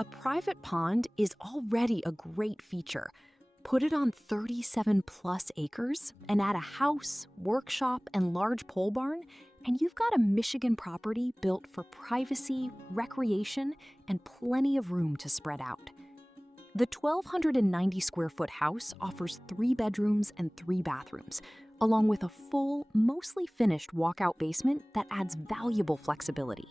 A private pond is already a great feature. Put it on 37+ acres and add a house, workshop, and large pole barn, and you've got a Michigan property built for privacy, recreation, and plenty of room to spread out. The 1,290 square foot house offers 3 bedrooms and 3 bathrooms, along with a full, mostly finished walkout basement that adds valuable flexibility.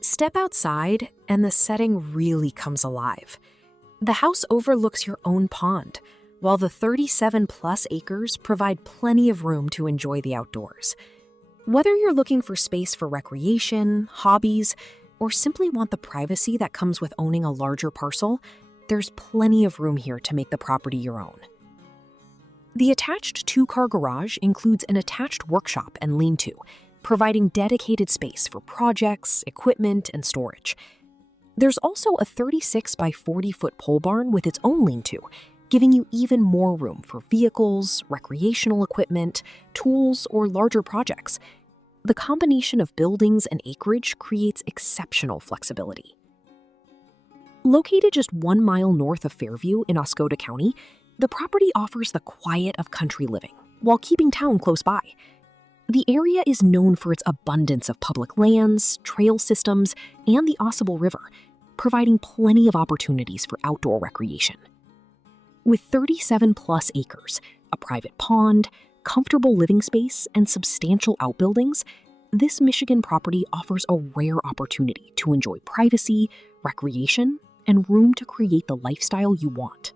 Step outside, and the setting really comes alive. The house overlooks your own pond, while the 37+ acres provide plenty of room to enjoy the outdoors. Whether you're looking for space for recreation, hobbies, or simply want the privacy that comes with owning a larger parcel, there's plenty of room here to make the property your own. The attached 2-car garage includes an attached workshop and lean-to, providing dedicated space for projects, equipment, and storage. There's also a 36 by 40-foot pole barn with its own lean-to, giving you even more room for vehicles, recreational equipment, tools, or larger projects. The combination of buildings and acreage creates exceptional flexibility. Located just 1 mile north of Fairview in Oscoda County, the property offers the quiet of country living while keeping town close by. The area is known for its abundance of public lands, trail systems, and the AuSable River, providing plenty of opportunities for outdoor recreation. With 37+ acres, a private pond, comfortable living space, and substantial outbuildings, this Michigan property offers a rare opportunity to enjoy privacy, recreation, and room to create the lifestyle you want.